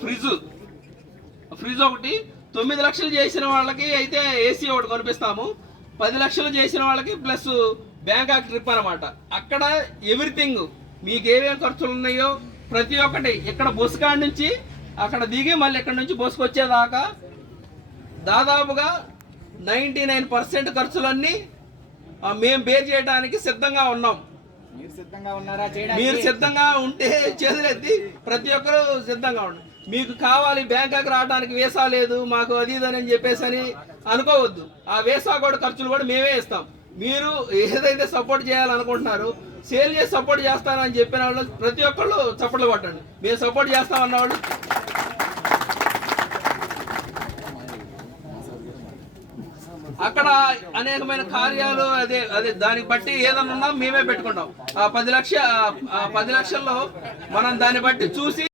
Fridge ఒకటి, 9 లక్షలు చేసిన వాళ్ళకి అయితే ఏసీ ఒకటి కొనిపిస్తాము, 10 లక్షలు చేసిన వాళ్ళకి ప్లస్ బ్యాంకాక్ ట్రిప్ అనమాట. అక్కడ ఎవ్రీథింగ్ మీకు ఏమేమి ఖర్చులు ఉన్నాయో ప్రతి ఒక్కటి ఇక్కడ బస్సు కాడి నుంచి అక్కడ దిగి మళ్ళీ ఇక్కడ నుంచి బస్సుకు వచ్చేదాకా దాదాపుగా 99% ఖర్చులన్నీ మేము బేర్ చేయడానికి సిద్ధంగా ఉన్నాం. మీరు సిద్ధంగా ఉంటే చేతులెత్తి ప్రతి ఒక్కరూ సిద్ధంగా ఉండండి. మీకు కావాలి బ్యాంకాక్ రావడానికి వీసా లేదు మాకు అది ఇదని చెప్పేసి అని అనుకోవద్దు. ఆ వీసా కూడా ఖర్చులు కూడా మేమే ఇస్తాం. మీరు ఏదైతే సపోర్ట్ చేయాలనుకుంటున్నారో సేల్ చేసి సపోర్ట్ చేస్తానని చెప్పిన వాళ్ళు ప్రతి ఒక్కళ్ళు చప్పట్లు కొట్టండి. మేము సపోర్ట్ చేస్తామన్న వాళ్ళు అక్కడ అనేకమైన కార్యాలు అదే అదే దానికి బట్టి ఏదన్నా ఉన్నా మేమే పెట్టుకుంటాం. ఆ 10 లక్షల్లో మనం దాన్ని బట్టి చూసి